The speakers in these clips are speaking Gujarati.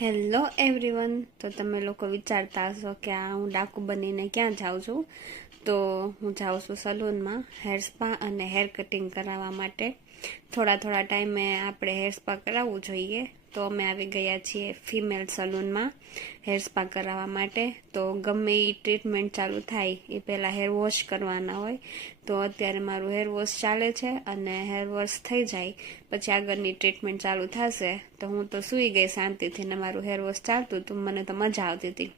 Hello everyone. તો તમે લોકો વિચારતા હશો કે આ હું ડાકુ બનીને ક્યાં જાઉં છું। તો હું જાઉં છું સલૂનમાં હેર સ્પા અને હેર કટિંગ કરાવવા માટે। થોડા ટાઈમે આપણે હેર સ્પા કરાવવું જોઈએ। તો અમે આવી ગયા છીએ ફિમેલ સલૂનમાં હેર સ્પા કરાવવા માટે। તો ગમે એ ટ્રીટમેન્ટ ચાલુ થાય એ પહેલાં હેર વોશ કરવાના હોય। તો અત્યારે મારું હેર વોશ ચાલે છે અને હેર વોશ થઈ જાય પછી આગળની ટ્રીટમેન્ટ ચાલુ થશે। તો હું તો સૂઈ ગઈ શાંતિથી ને મારું હેર વોશ ચાલતું હતું, મને તો મજા આવતી હતી।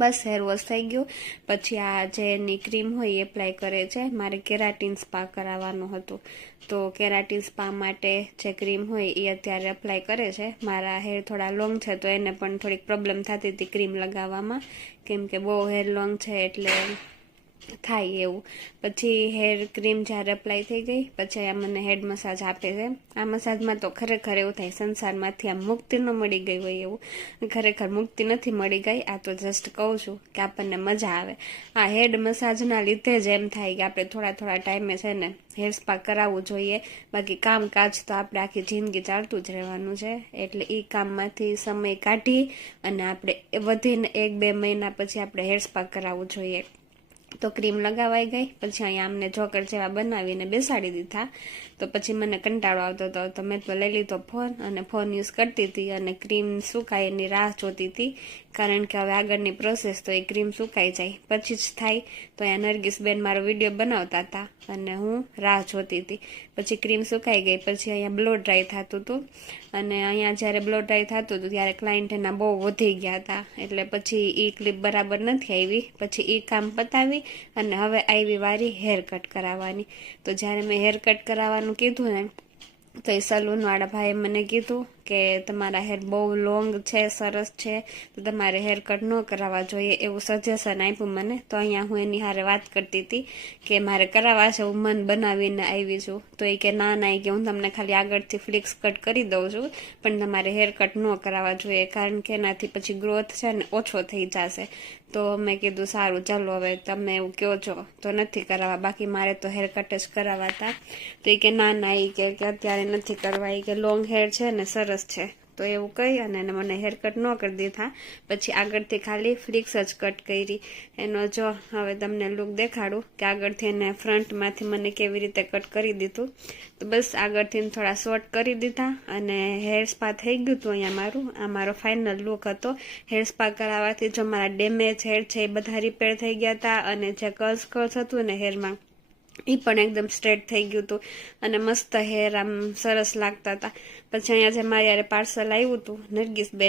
બસ હેર વોશ થઈ ગયું પછી આ જે એની ક્રીમ હોય એ એપ્લાય કરે છે। મારે કેરાટીન સ્પા કરાવવાનું હતું તો કેરાટીન સ્પા માટે જે ક્રીમ હોય એ અત્યારે એપ્લાય કરે છે। મારા હેર થોડા લોંગ છે તો એને પણ થોડીક પ્રોબ્લેમ થતી હતી ક્રીમ લગાવવામાં, કેમ કે બહુ હેર લોંગ છે એટલે થાય એવું। પછી હેર ક્રીમ જ્યારે એપ્લાય થઈ ગઈ પછી આ મને હેડ મસાજ આપે છે। આ મસાજમાં તો ખરેખર એવું થાય સંસારમાંથી આ મુક્તિ ન મળી ગઈ હોય એવું। ખરેખર મુક્તિ નથી મળી ગઈ, આ તો જસ્ટ કહું છું કે આપણને મજા આવે। આ હેડ મસાજના લીધે જ એમ થાય કે આપણે થોડા ટાઈમે છે ને હેર સ્પા કરાવવું જોઈએ। બાકી કામકાજ તો આપણે આખી જિંદગી ચાલતું જ રહેવાનું છે, એટલે એ કામમાંથી સમય કાઢી અને આપણે વધીને 1-2 મહિના પછી આપણે હેર સ્પા કરાવવું જોઈએ। તો ક્રીમ લગાવાઈ ગઈ પછી અહીંયા અમને જોકર જેવા બનાવીને બેસાડી દીધા। તો પછી મને કંટાળો આવતો હતો તો મેં તો લઈ લીધો ફોન અને ફોન યુઝ કરતી હતી અને ક્રીમ સુકાય એની રાહ જોતી હતી, કારણ કે હવે આગળની પ્રોસેસ તો એ ક્રીમ સુકાઈ જાય પછી જ થાય। તો અહીંયા નરગીસબેન મારો વિડીયો બનાવતા હતા અને હું રાહ જોતી હતી। પછી ક્રીમ સુકાઈ ગઈ પછી અહીંયા બ્લો ડ્રાય થતું હતું અને અહીંયા જ્યારે બ્લો ડ્રાય થતું હતું ત્યારે ક્લાયન્ટ એના બહુ વધી ગયા હતા, એટલે પછી એ ક્લિપ બરાબર નથી આવી। પછી એ કામ પતાવી અને હવે આવી વારી હેર કટ કરાવવાની। તો જ્યારે મેં હેર કટ કરાવવાનું કીધું ને તો એ સલૂનવાળા ભાઈએ મને કીધું કે તમારા હેર બહુ લોંગ છે, સરસ છે, તો તમારે હેર કટ ન કરાવવા જોઈએ એવું સજેશન આપ્યું મને। તો અહીંયા હું એની હારે વાત કરતી હતી કે મારે કરાવવા છે, હું મન બનાવીને આવી છું। તો એ કે ના કે હું તમને ખાલી આગળથી ફ્લિક્સ કટ કરી દઉં છું પણ તમારે હેર કટ ન કરાવવા જોઈએ, કારણ કે એનાથી પછી ગ્રોથ છે ને ઓછો થઈ જશે। તો મેં કીધું સારું ચાલો હવે તમે એવું કહો છો તો નથી કરાવવા, બાકી મારે તો હેર કટ જ કરાવવા હતા। તો એ કે ના એ કે અત્યારે નથી કરવા, એ કે લોંગ હેર છે ને સરસ છે। તો એવું કહી અને મને હેર કટ ન કરી દીધા, પછી આગળથી ખાલી ફ્લિક્સ જ કટ કરી। એનો જો હવે તમને લુક દેખાડું કે આગળથી એને ફ્રન્ટમાંથી મને કેવી રીતે કટ કરી દીધું। તો બસ આગળથી થોડા શોર્ટ કરી દીધા અને હેર સ્પા થઈ ગયું હતું। અહીંયા મારું આ મારો ફાઇનલ લુક હતો। હેર સ્પા કરાવવાથી જો મારા ડેમેજ હેર છે એ બધા રિપેર થઈ ગયા હતા અને જે કર્લ્સ હતું ને હેરમાં એ પણ એકદમ સ્ટ્રેટ થઈ ગયું હતું અને મસ્ત હેર આમ સરસ લાગતા હતા। પછી અહીંયા જે મારી યારે પાર્સલ આવ્યું હતું નરગીસબેન